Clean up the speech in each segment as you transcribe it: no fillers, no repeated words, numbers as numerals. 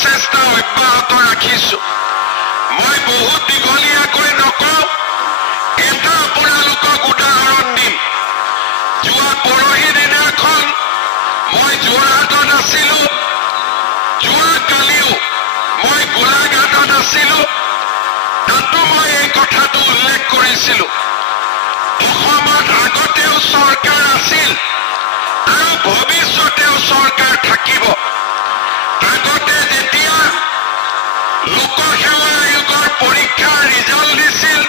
প্ৰচেষ্টা অব্যাহত ৰাখিছোঁ। মই বহুত দীঘলীয়াকৈ নকওঁ, এটা আপোনালোকক উদাহৰণ দিম। যোৱা পৰহি দিনাখন মই যোৰহাটত আছিলোঁ, যোৱাকালিও মই গোলাঘাটত আছিলোঁ। তাতো মই এই কথাটো উল্লেখ কৰিছিলোঁ। অসমত আগতেও চৰকাৰ আছিল আৰু ভৱিষ্যতেও চৰকাৰ থাকিব। আগতে যেতিয়া লোকসেৱা আয়োগৰ পৰীক্ষাৰ ৰিজাল্ট দিছিল,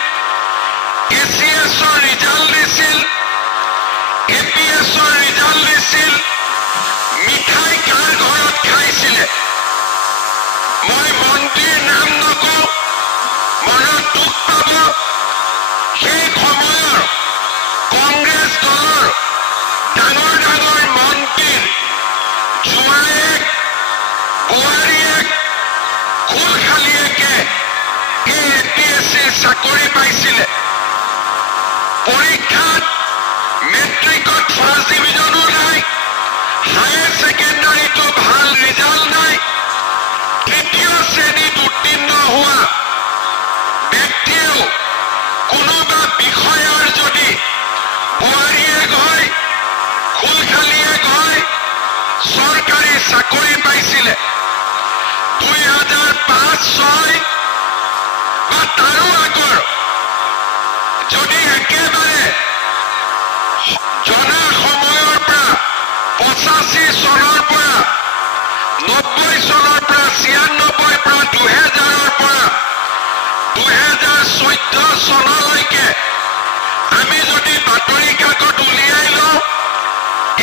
ACSৰ ৰিজাল্ট দিছিল, APSৰ ৰিজাল্ট দিছিল, মিঠাই কাৰ ঘৰত খাইছিলে? মই মন্ত্ৰীৰ নাম নকওঁ, মনত দুখ পাব। সেই সময়ৰ কংগ্ৰেছ দলৰ ডাঙৰ ডাঙৰ মন্ত্ৰীৰ জোৱায়েক, বোৱাৰীয়েক, খুলখালীয়েকে এই APSCৰ চাকৰি পাইছিলে। পৰীক্ষাত মেট্ৰিকত ফাৰ্ষ্ট ডিভিজনো নাই, হায়াৰ ছেকেণ্ডাৰীটো ভাল ৰিজাল্ট নাই, তৃতীয় শ্ৰেণীত উত্তীৰ্ণ হোৱা ব্যক্তিয়েও কোনোবা বিষয়াৰ যদি বোৱাৰীয়েক হয়, খুলখালীয়েক হয়, চৰকাৰী চাকৰি পাইছিলে। 2005-06 বা তাৰো আগৰ যদি একেবাৰে জনা সময়ৰ পৰা 85 চনৰ পৰা 90 চনৰ পৰা 96 পৰা 2000ৰ পৰা 2014 চনলৈকে আমি যদি বাতৰি কাকত উলিয়াই লওঁ,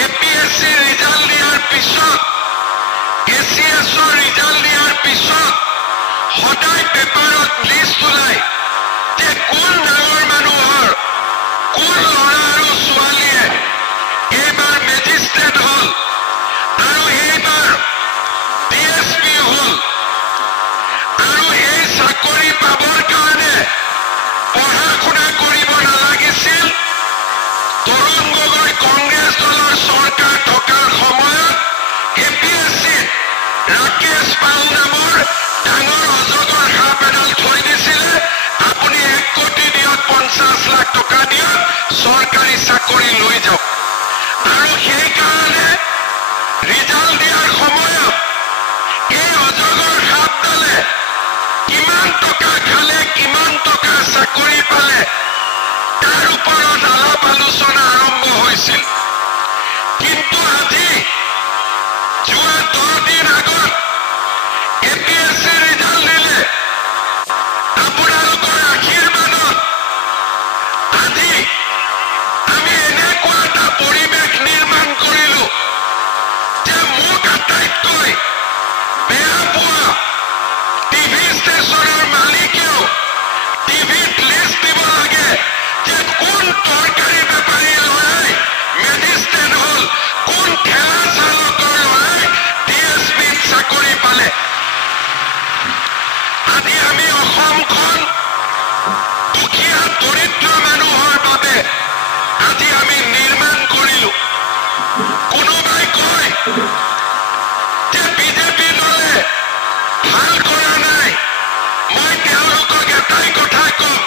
APSC ৰিজাল্ট দিয়াৰ পিছত, ACSৰ ৰিজাল্ট দিয়াৰ পিছত সদায় পেপাৰত লিষ্ট ওলায় যে কোন ডাঙৰ মানুহৰ, কোন ল'ৰা আৰু ছোৱালীয়ে এইবাৰ মেজিষ্ট্ৰেট হ'ল আৰু এইবাৰ DSP হ'ল। আৰু এই চাকৰি পাবৰ কাৰণে পঢ়া শুনা কৰিব নালাগিছিল। তৰুণ গগৈ কংগ্ৰেছ দলৰ চৰকাৰ থকাৰ সময়ত APSCত ৰাকেশ পাল নামৰ ডাঙৰ অজগৰ সাপ এডাল থৈ দিছিলে। আপুনি 1 কোটি দিয়ক, 50 লাখ টকা দিয়ক, চৰকাৰী চাকৰি লৈ যাওক। আৰু সেইকাৰণে ৰিজাল্ট দিয়াৰ সময়ত এই অজগৰ সাপডালে কিমান টকা খালে, কিমান টকা চাকৰি পালে, তাৰ ওপৰত আলাপ আলোচনা আৰম্ভ হৈছিল। কিন্তু আজি যোৱা 10 দিন আগত APSC ৰিজাল্ট দিলে। আপোনালোকৰ আশীৰ্বাদত আজি আমি এনেকুৱা এটা পৰিৱেশ নিৰ্মাণ কৰিলো যে মোক আটাইতকৈ বেয়া পোৱা টিভি ষ্টেচনৰ মালিকেও টিভিত লিষ্ট দিব লাগে যে কোন তৰকাৰী বেপাৰী ল'ৰাই মেজিষ্ট্ৰেট হ'ল, কোন ঠেলা চালকৰ ল'ৰাই DSPত চাকৰি পালে। আজি আমি অসমখন দুখীয়া দৰিদ্ৰ মানুহৰ বাবে আজি আমি নিৰ্মাণ কৰিলো। কোনোবাই কয় যে বিজেপি দলে ভাল কৰা নাই। মই তেওঁলোকক এটাই কথা কম,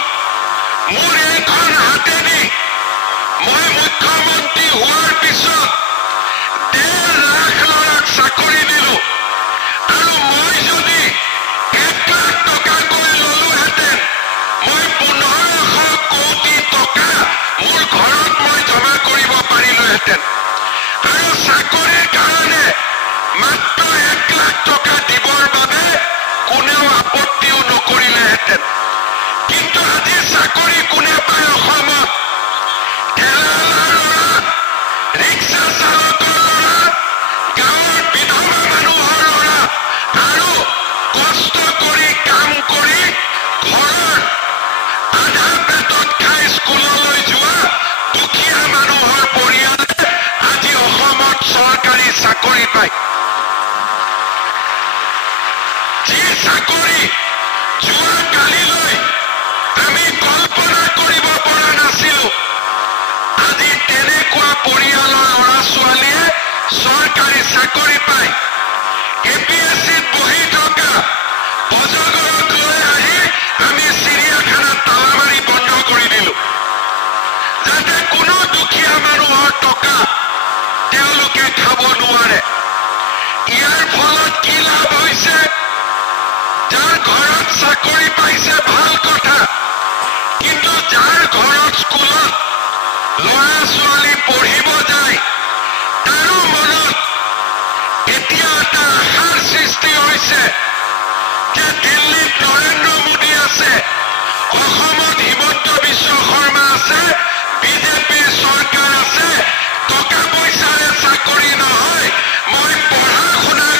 মোৰ এইখন হাতেদি মই মুখ্যমন্ত্ৰী হোৱাৰ পিছত 1.5 লাখ ল'ৰাক চাকৰি দিলো। আৰু মই যদি 1 লাখ টকাকৈ ললোহেঁতেন, মই 1500 কোটি টকা মোৰ ঘৰত মই জমা কৰিব পাৰিলোহেঁতেন। আৰু চাকৰিৰ কাৰণে মাত্ৰ 1 লাখ টকা দিবৰ বাবে কোনেও আপত্তিও নকৰিলেহেঁতেন। কিন্তু আজি চাকৰি কোনে পায় অসমত? ঠেলাৱালাৰ ল'ৰা, ৰিক্সা চালকৰ ল'ৰা, গাঁৱৰ বিধৱা মানুহৰ ল'ৰা আৰু কষ্ট কৰি কাম কৰি ঘৰৰ আধা পেটত খাই স্কুললৈ যোৱা দুখীয়া মানুহৰ পৰিয়ালে আজি অসমত চৰকাৰী চাকৰি পায়। যি চাকৰি যোৱাকালিলৈ আমি কল্পনা কৰিব পৰা নাছিলো, আজি তেনেকুৱা পৰিয়ালৰ ল'ৰা ছোৱালীয়ে চৰকাৰী চাকৰি পায়। APSCত বহি থকা পাইছে যাৰ ঘৰত চাকৰি পাইছে ভাল কথা কিন্তু যাৰ ঘৰত স্কুলত ল'ৰা ছোৱালী পঢ়িব যায় তাৰো মনত এতিয়া এটা আশাৰ সৃষ্টি হৈছে যে দিল্লীত নৰেন্দ্ৰ মোদী আছে অসমত হিমন্ত বিশ্ব শৰ্মা আছে বিজেপিৰ চৰকাৰ আছে টকা পইচাৰে চাকৰি নহয় মই পঢ়া শুনা